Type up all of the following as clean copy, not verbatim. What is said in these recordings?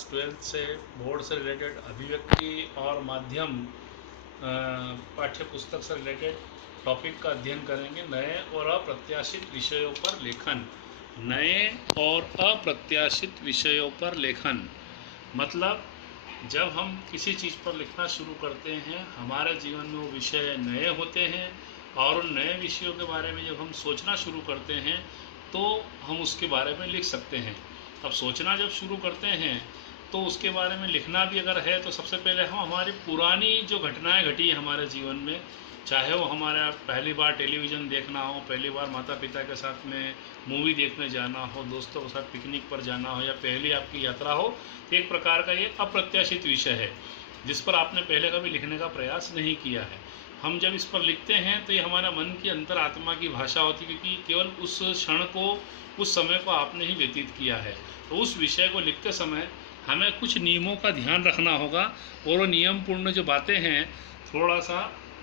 Class 12 से board से related अभिव्यक्ति और माध्यम पाठ्य पुस्तक से रिलेटेड टॉपिक का अध्ययन करेंगे। नए और अप्रत्याशित विषयों पर लेखन। नए और अप्रत्याशित विषयों पर लेखन मतलब जब हम किसी चीज़ पर लिखना शुरू करते हैं, हमारे जीवन में वो विषय नए होते हैं और उन नए विषयों के बारे में जब हम सोचना शुरू करते हैं तो हम उसके बारे में लिख सकते हैं। अब सोचना जब शुरू करते हैं तो उसके बारे में लिखना भी अगर है तो सबसे पहले हम हमारी पुरानी जो घटनाएं घटी है हमारे जीवन में, चाहे वो हमारा पहली बार टेलीविज़न देखना हो, पहली बार माता पिता के साथ में मूवी देखने जाना हो, दोस्तों के साथ पिकनिक पर जाना हो, या पहली आपकी यात्रा हो, तो एक प्रकार का ये अप्रत्याशित विषय है जिस पर आपने पहले कभी लिखने का प्रयास नहीं किया है। हम जब इस पर लिखते हैं तो ये हमारा मन की अंतरात्मा की भाषा होती है, क्योंकि केवल उस क्षण को, उस समय को आपने ही व्यतीत किया है। तो उस विषय को लिखते समय हमें कुछ नियमों का ध्यान रखना होगा और वो नियमपूर्ण जो बातें हैं थोड़ा सा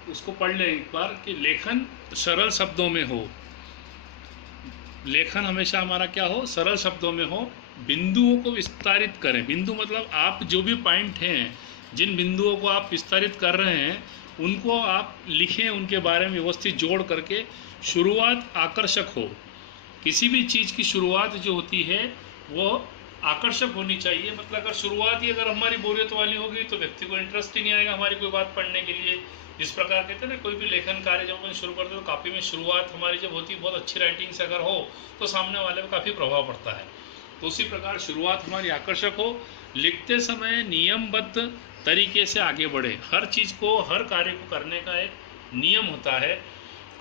उसको पढ़ लें एक बार कि लेखन सरल शब्दों में हो। लेखन हमेशा हमारा क्या हो, सरल शब्दों में हो। बिंदुओं को विस्तारित करें। बिंदु मतलब आप जो भी पॉइंट हैं, जिन बिंदुओं को आप विस्तारित कर रहे हैं उनको आप लिखें, उनके बारे में व्यवस्थित जोड़ करके। शुरुआत आकर्षक हो। किसी भी चीज़ की शुरुआत जो होती है वो आकर्षक होनी चाहिए। मतलब अगर शुरुआत ही अगर हमारी बोरियत वाली होगी तो व्यक्ति को इंटरेस्ट ही नहीं आएगा हमारी कोई बात पढ़ने के लिए। जिस प्रकार कहते हैं ना, कोई भी लेखन कार्य जब हम शुरू करते हैं तो कापी में शुरुआत हमारी जब होती है बहुत अच्छी राइटिंग से अगर हो तो सामने वाले को काफ़ी प्रभाव पड़ता है। तो उसी प्रकार शुरुआत हमारी आकर्षक हो। लिखते समय नियमबद्ध तरीके से आगे बढ़े। हर चीज़ को, हर कार्य को करने का एक नियम होता है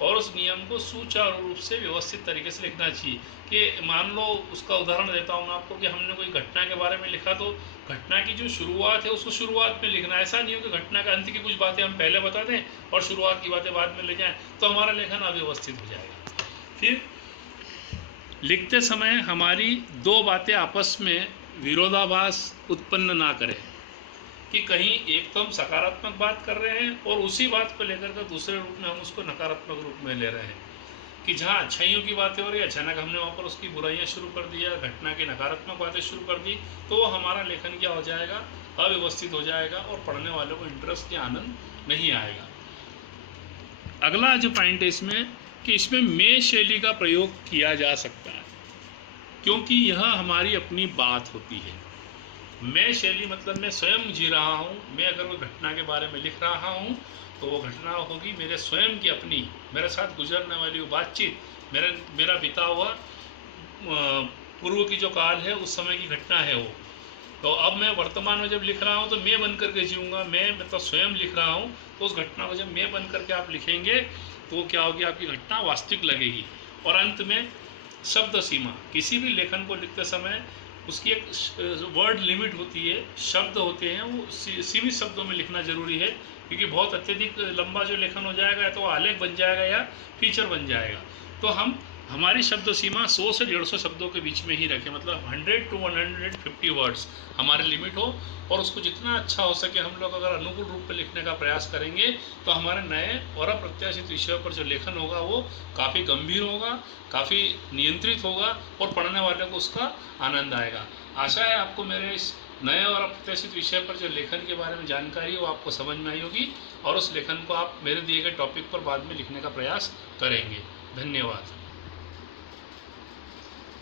और उस नियम को सुचारू रूप से व्यवस्थित तरीके से लिखना चाहिए। कि मान लो, उसका उदाहरण देता हूँ मैं आपको कि हमने कोई घटना के बारे में लिखा तो घटना की जो शुरुआत है उसको शुरुआत में लिखना। ऐसा नहीं हो कि घटना का अंत की कुछ बातें हम पहले बता दें और शुरुआत की बातें बाद में ले जाएं, तो हमारा लेखन अव्यवस्थित हो जाएगा। फिर लिखते समय हमारी दो बातें आपस में विरोधाभास उत्पन्न ना करें कि कहीं एक तो हम सकारात्मक बात कर रहे हैं और उसी बात को लेकर के दूसरे रूप में हम उसको नकारात्मक रूप में ले रहे हैं। कि जहाँ अच्छाइयों की बातें हो रही है, अचानक हमने वहाँ पर उसकी बुराइयाँ शुरू कर दिया, घटना की नकारात्मक बातें शुरू कर दी, तो हमारा लेखन क्या हो जाएगा, अव्यवस्थित हो जाएगा और पढ़ने वालों को इंटरेस्ट या आनंद नहीं आएगा। अगला जो पॉइंट है इसमें कि इसमें मैं शैली का प्रयोग किया जा सकता है, क्योंकि यह हमारी अपनी बात होती है। मैं शैली मतलब मैं स्वयं जी रहा हूँ। मैं अगर वो घटना के बारे में लिख रहा हूँ तो वो घटना होगी मेरे स्वयं की अपनी, मेरे साथ गुजरने वाली वो बातचीत, मेरा बीता हुआ पूर्व की जो काल है उस समय की घटना है वो। तो अब मैं वर्तमान में जब लिख रहा हूँ तो मैं बन करके जीऊँगा। मैं मतलब स्वयं लिख रहा हूँ, तो उस घटना को जब मैं बन करके आप लिखेंगे तो क्या होगी, आपकी घटना वास्तविक लगेगी। और अंत में शब्द सीमा। किसी भी लेखन को लिखते समय उसकी एक वर्ड लिमिट होती है, शब्द होते हैं, वो सीमित शब्दों में लिखना जरूरी है। क्योंकि बहुत अत्यधिक लंबा जो लेखन हो जाएगा या तो आलेख बन जाएगा या फीचर बन जाएगा। तो हम हमारी शब्द सीमा 100 से 150 शब्दों के बीच में ही रखें। मतलब 100 to 150 वर्ड्स हमारी लिमिट हो, और उसको जितना अच्छा हो सके हम लोग अगर अनुकूल रूप में लिखने का प्रयास करेंगे तो हमारे नए और अप्रत्याशित विषयों पर जो लेखन होगा वो काफ़ी गंभीर होगा, काफ़ी नियंत्रित होगा और पढ़ने वाले को उसका आनंद आएगा। आशा है आपको मेरे इस नए और अप्रत्याशित विषय पर जो लेखन के बारे में जानकारी है वो आपको समझ में आई होगी और उस लेखन को आप मेरे दिए गए टॉपिक पर बाद में लिखने का प्रयास करेंगे। धन्यवाद।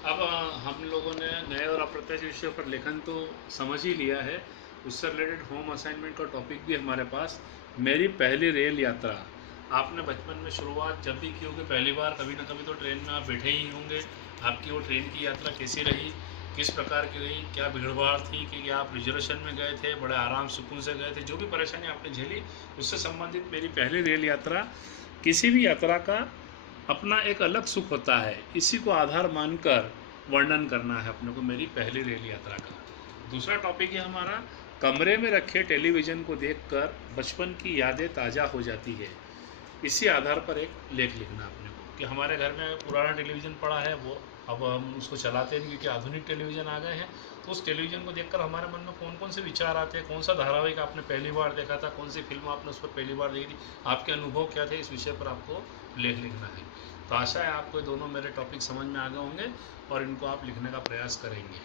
अब हम लोगों ने नए और अप्रत्याशित विषयों पर लेखन तो समझ ही लिया है। उससे रिलेटेड होम असाइनमेंट का टॉपिक भी हमारे पास, मेरी पहली रेल यात्रा। आपने बचपन में शुरुआत जब भी की होगी पहली बार, कभी ना कभी तो ट्रेन में आप बैठे ही होंगे। आपकी वो ट्रेन की यात्रा कैसी रही, किस प्रकार की रही, क्या भीड़भाड़ थी कि आप रिजर्वेशन में गए थे, बड़े आराम सुकून से गए थे, जो भी परेशानी आपने झेली उससे संबंधित मेरी पहली रेल यात्रा। किसी भी यात्रा का अपना एक अलग सुख होता है, इसी को आधार मानकर वर्णन करना है अपने को मेरी पहली रेल यात्रा का। दूसरा टॉपिक है हमारा, कमरे में रखे टेलीविज़न को देखकर बचपन की यादें ताज़ा हो जाती है। इसी आधार पर एक लेख लिखना अपने को कि हमारे घर में पुराना टेलीविज़न पड़ा है, वो अब हम उसको चलाते नहीं क्योंकि आधुनिक टेलीविज़न आ गए हैं। तो उस टेलीविज़न को देखकर हमारे मन में कौन कौन से विचार आते हैं, कौन सा धारावाहिक आपने पहली बार देखा था, कौन सी फिल्म आपने उस पर पहली बार देखी थी, आपके अनुभव क्या थे, इस विषय पर आपको लेख लिखना है। तो आशा है आपको दोनों मेरे टॉपिक समझ में आ गए होंगे और इनको आप लिखने का प्रयास करेंगे।